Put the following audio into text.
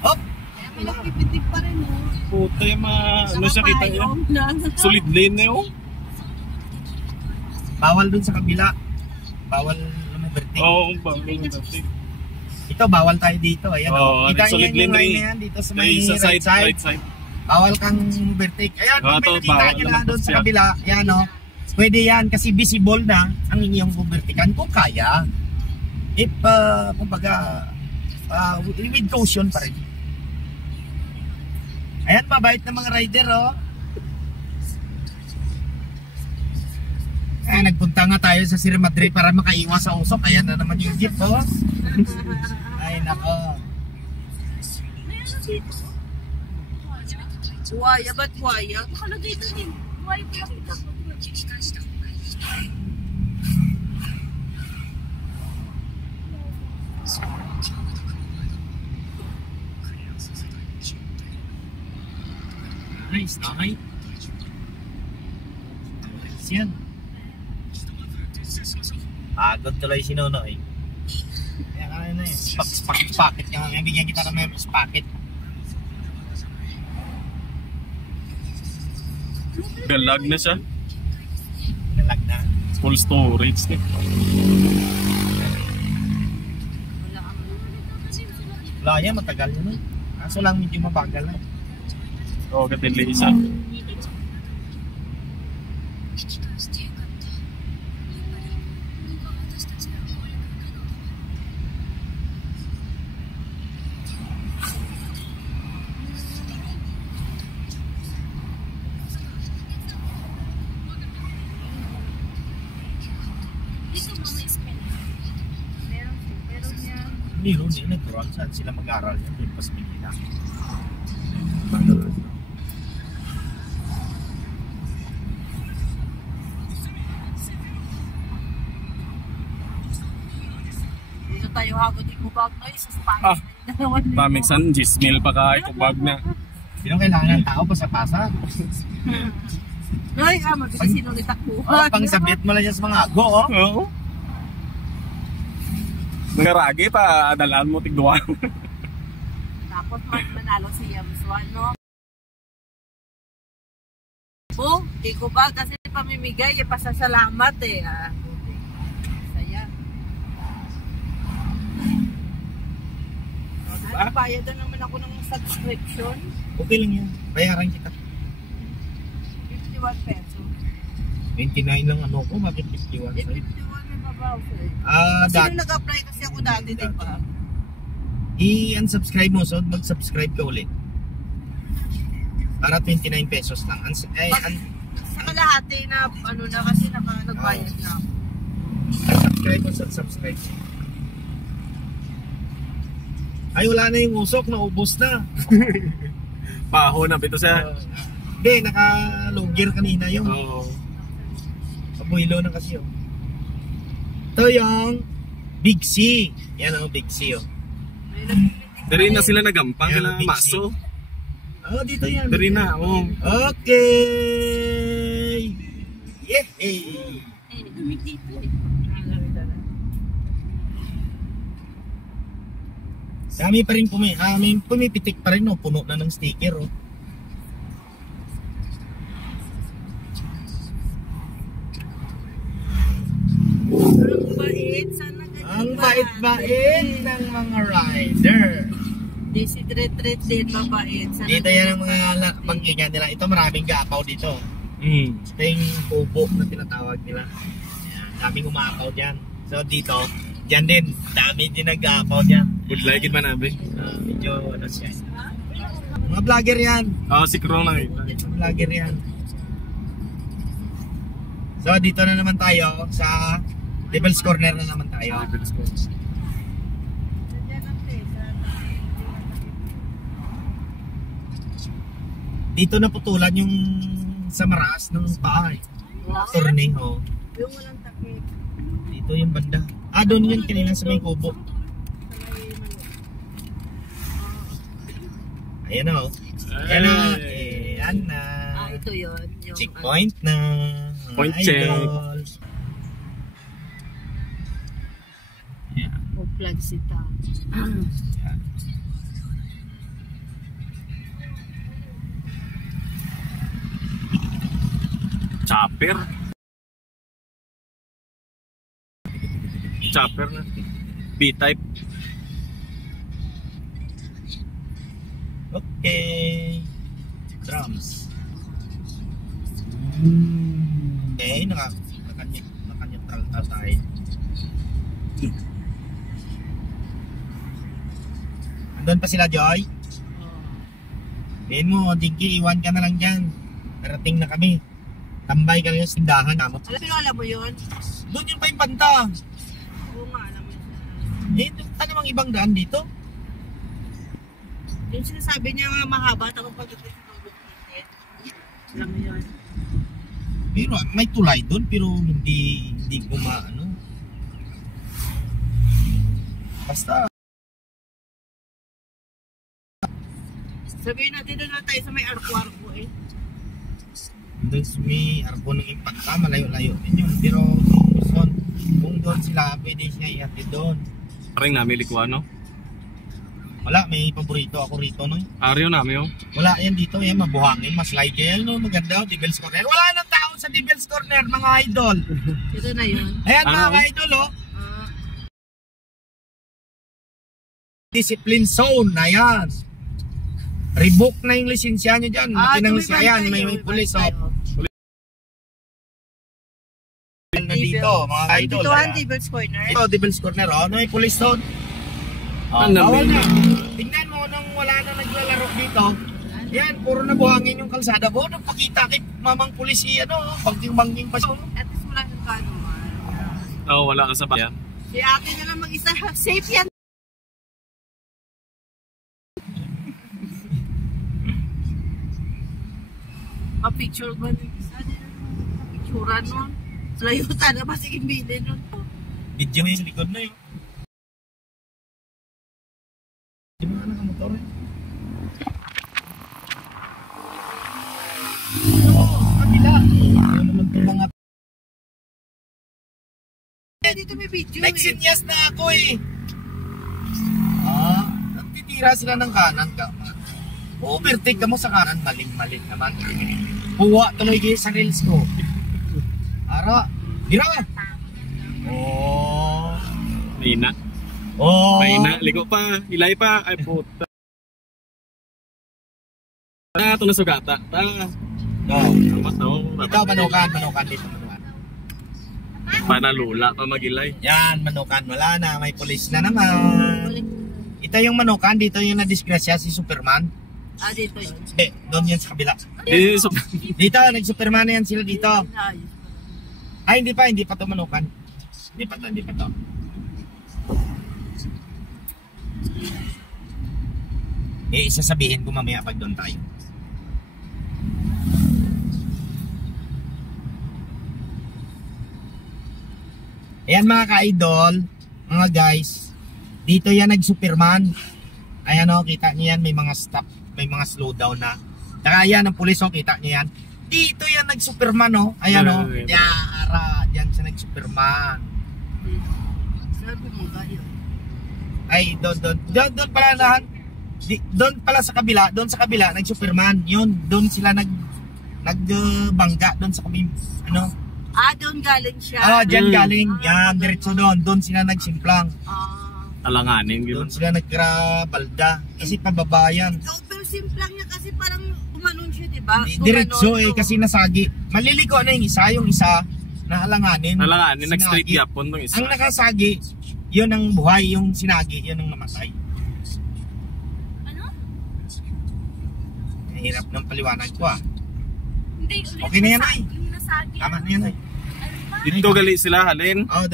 Oh! Kaya may nagpipitik pa rin, oh. Puta yung mga... Ano siya kita niya? Solid lane na yun. Bawal dun sa kabila. Bawal overtake. Oo, bawal overtake. Ito, bawal tayo dito. Ayan, kita solid niyo yung lane line na yan dito sa may right side. Bawal kang overtake. Ayan, kung may nakita nyo lang doon sa kabila, yan o. Pwede yan kasi visible na ang inyong overtakean kung kaya. If, kumbaga, with caution pa rin. Ayan, mabait na mga rider o. Nagpunta nga tayo sa Sierra Madre para makaiwas sa usok. Ayan na naman yung jeep o. Ay, nako. Waya, ba't waya? Nakalagay ito din. Waya ko lang ito. Nice, okay. Nice yan. Pagod tuloy si Nono eh. Kaya kaya na yun. Spacket nga. Bigyan kita na may spacket. Galag na siya. Galag na. Full storage na. Wala yan, matagal yun. Kaso lang medyo mabagal lang. Oo, katilay isa. Meron din, nag-run. Saan sila mag-aral yan? Doon pa sa Manila. Dito tayo hagod ikubag ay sa Spanish. Pamiksan, 10,000 pa ka ikubag na. Sino kailangan ng tao pasa-pasa? Ay, mabili sino itakbuhan. Pang sabit mo lang yan sa mga ago, oh. Oo. Ngaragi pa, adalaan mo tigduan. Tapos manalo si Yamswan, no? Oh, di ko ba kasi pamimigay, pasasalamat eh. Saya. Ano, bayad na naman ako ng subscription. Okay lang yan. Bayaran kita. 51 pesos. 29 lang ano ko, bakit 51 sa'yo? 51 may babaw sa'yo. Kasi nag-apply kasi ako dati, di ba? I-unsubscribe mo, so mag-subscribe ka ulit. Para 29 pesos lang. Sa kalahati na, ano na kasi nagbayad na ako. Subscribe mo, subscribe. Ay, wala na yung usok, naubos na. Paho na bito siya. Hindi, naka-low gear kanina yung. Oo. Pabuhilo na kasi yun. Ito yung Big C. Yan ang Big C, oh. Dari na sila nagampang, Yan, kailangan Big C. maso. Oh, dito yan. Dari na, oo. Okay! Yehey! Kami pa rin pumipitik pa rin, no? Puno na ng sticker, oh. Ang bait-bait ng mga rider. Di si Tret din mabait. Dito yan ang mga pangkingan nila. Ito maraming gaapaw dito. Ito yung kubo na tinatawag nila. Ayan, daming umaapaw dyan. So dito, dyan din. Dami din nag-aapaw dyan. Good luck man nabi. Medyo ano siya. Mga vlogger yan. Oo, si Krona eh. Vlogger yan. So dito na naman tayo sa Devil's Corner na naman tayo. Dito na putulan yung sa maraas ng paa eh. Torneho. Yung walang takip. Dito yung banda. Doon yun kanina sa may kubo. Ayan na oh. Ayan na. Ayan na. Ito yun. Checkpoint na. Point check. Yeah. Plagsita. Chopper. Chopper na. B-type. Okay. Drums. Okay, naka-neutral na tayo. Andun pa sila, Joy. Sabihin mo, Diggy, iwan ka na lang dyan. Narating na kami. Tambay ka lang yung sindahan. Pero alam mo yun? Doon yung pa yung banta. Oo nga, alam mo yun. Ano namang ibang daan dito? Yung sinasabi niya nga mahaba, tapos pagdating sa tulog natin. Alam mo yun? Pero may tulay doon, pero hindi ko maano. Basta. Sabihin natin doon na tayo sa may arko-arko eh. Doon sa may arko ng impacta, malayo-layo din yun. Pero kung doon sila, pwede siya ihatid doon. Parang namin likuan, no? Wala, may paborito ako rito, no? Aryo namin, oh. Wala yan dito, yan, mabuhangin, maslide yan, no? Maganda, Devil's Corner. Wala nang tao sa Devil's Corner, mga idol. Ito na yun. Ayan, Ano? mga idol, oh. Discipline zone, ayan. Revoke na yung lisensya nyo dyan. Makinang lisensya, ayan, may pulis, oh. Nandito, mga idol. Dito ang ayan. Devil's Corner. Ito, Devil's Corner, oh. Ano, may pulis doon. Ang Bawal dami. na. Tingnan mo, nung wala na naglalaro dito, yan, puro na buhangin yung kalsada. Nung pakita kay mamang pulisi, ano, bangking-bangking pa siya. At least wala ng kano. Oo, wala ka sa bayan. Si ate na lang mag-isa. Safe yan. Pa-picture ba ng isa? Pa-picturean nun. Layutan na ba sige bilin nun? Video yung sa likod na yun. Di ba ka motor eh? Kabila. Ano naman itong mga... Dito may video Nagsinyas na ako eh. Nagtitira sila ng kanan ka. Overtake ka mo sa kanan, maling-maling naman. Huwa tuloy kayo sa reels ko. Ara, gira! Oh. Mahina. Oh. Mahina. Ligo pa. Ilay pa. Ay, puta. Ito na sugata. Ikaw, manukan dito. Panalula pa magilay. Yan, manukan. Wala na, may pulis na naman. Ito yung manukan, dito yung na-disgrasya si Superman. Dito yun. Doon yan sa kabila. So, Dito, nag-Superman na yan sila dito. Ay, hindi pa to manukan. Hindi pa to. Isasabihin ko mamaya pag doon tayo. Ayan mga ka-idol, mga guys, dito yan nag-Superman. Ayan o, kita niyo yan, may mga stop, may mga slowdown na. Saka yan, ang pulis o, kita niyo yan. Dito yan nag-Superman o, ayan o. Yara, dyan siya nag-Superman. Sabi mo tayo. Ay, doon pala lahat. Doon pala sa kabila, nag-Superman. Yun, doon sila nagbangga doon sa kabila, ano. Doon galing siya. Dyan galing. Yan, diretso doon. Doon sila nagsimplang. alanganin. Doon sila nagkrabalda. Kasi pababayan. Pero simplang niya kasi parang umanon siya, diba? Diretso kasi nasagi. Maliliko na yung isa na alanganin. Alanganin, nag-straight yapon tong isa. Ang nakasagi, yun ang buhay, yung sinagi, yun ang namatay. Ano? Hirap ng paliwanag ko Hindi, okay na yan ay. Yung nasagi. Tama na yan ay. Dito gali sila halin. Oo,